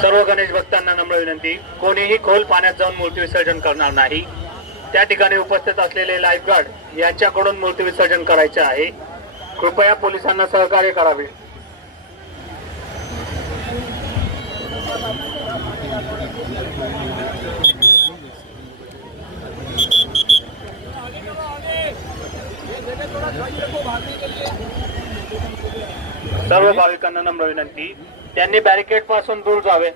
सर्व गणेश भक्तांना नम्र विनंती, कोणीही खोल पाण्यात जाऊन मूर्ती विसर्जन करणार नाही। त्या ठिकाणी उपस्थित असलेले लाईफगार्ड यांच्याकडून मूर्ती विसर्जन करायचे आहे। कृपया पोलिसांना सहकार्य करावे। सर्व भाविकांना नम्र विनंती, त्यांनी बॅरिकेड पासून दूर जावे।